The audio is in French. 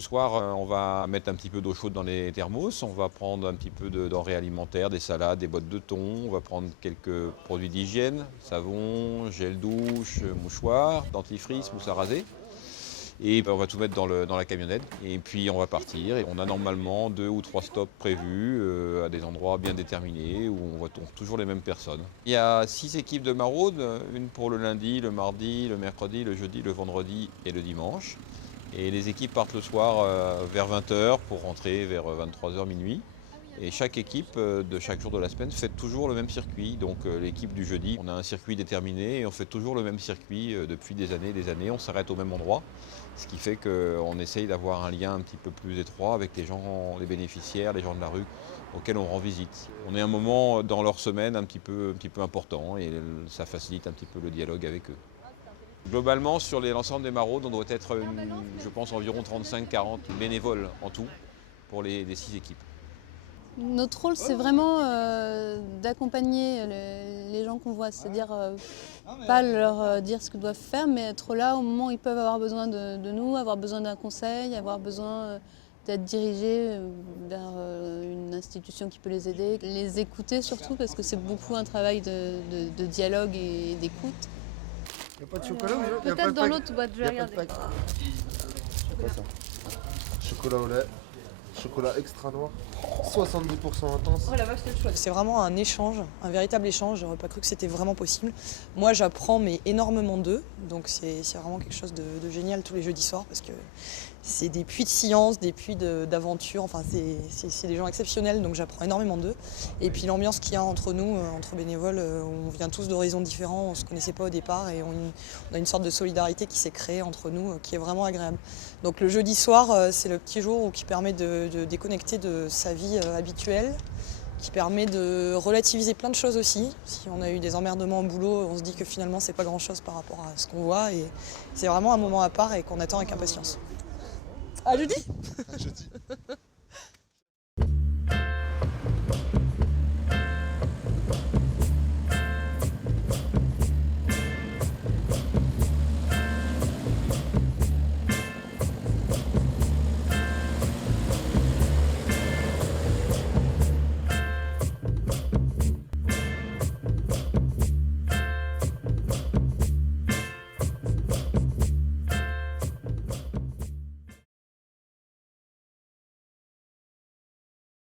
Ce soir, on va mettre un petit peu d'eau chaude dans les thermos, on va prendre un petit peu de denrées alimentaires, des salades, des boîtes de thon, on va prendre quelques produits d'hygiène, savon, gel douche, mouchoir, dentifrice, mousse à raser. Et on va tout mettre dans la camionnette et puis on va partir. Et on a normalement 2 ou 3 stops prévus à des endroits bien déterminés où on retrouve toujours les mêmes personnes. Il y a 6 équipes de maraude, une pour le lundi, le mardi, le mercredi, le jeudi, le vendredi et le dimanche. Et les équipes partent le soir vers 20 h pour rentrer vers 23 h minuit. Et chaque équipe de chaque jour de la semaine fait toujours le même circuit. Donc l'équipe du jeudi, on a un circuit déterminé et on fait toujours le même circuit depuis des années. On s'arrête au même endroit. Ce qui fait qu'on essaye d'avoir un lien un petit peu plus étroit avec les gens, les bénéficiaires, les gens de la rue auxquels on rend visite. On est un moment dans leur semaine un petit peu important et ça facilite un petit peu le dialogue avec eux. Globalement, sur l'ensemble des maraudes, on doit être, je pense, environ 35-40 bénévoles en tout pour les 6 équipes. Notre rôle, c'est vraiment d'accompagner les gens qu'on voit, c'est-à-dire pas leur dire ce qu'ils doivent faire, mais être là au moment où ils peuvent avoir besoin de nous, avoir besoin d'un conseil, avoir besoin d'être dirigés vers une institution qui peut les aider. Les écouter surtout, parce que c'est beaucoup un travail de dialogue et d'écoute. Il n'y a pas de chocolat ou Peut-être dans l'autre boîte, je vais regarder. C'est quoi ça? Chocolat au lait, chocolat extra noir, 70% intense. Oh la vache, c'est chouette. C'est vraiment un échange, un véritable échange. J'aurais pas cru que c'était vraiment possible. Moi, j'apprends mais énormément d'eux, donc c'est vraiment quelque chose de génial tous les jeudis soirs parce que c'est des puits de science, des puits d'aventure. Enfin, c'est des gens exceptionnels, donc j'apprends énormément d'eux. Et puis l'ambiance qu'il y a entre nous, entre bénévoles, on vient tous d'horizons différents, on se connaissait pas au départ et on a une sorte de solidarité qui s'est créée entre nous, qui est vraiment agréable. Donc le jeudi soir, c'est le petit jour qui permet de déconnecter de sa vie habituelle, qui permet de relativiser plein de choses aussi. Si on a eu des emmerdements au boulot, on se dit que finalement c'est pas grand chose par rapport à ce qu'on voit et c'est vraiment un moment à part et qu'on attend avec impatience. À jeudi. Jeudi.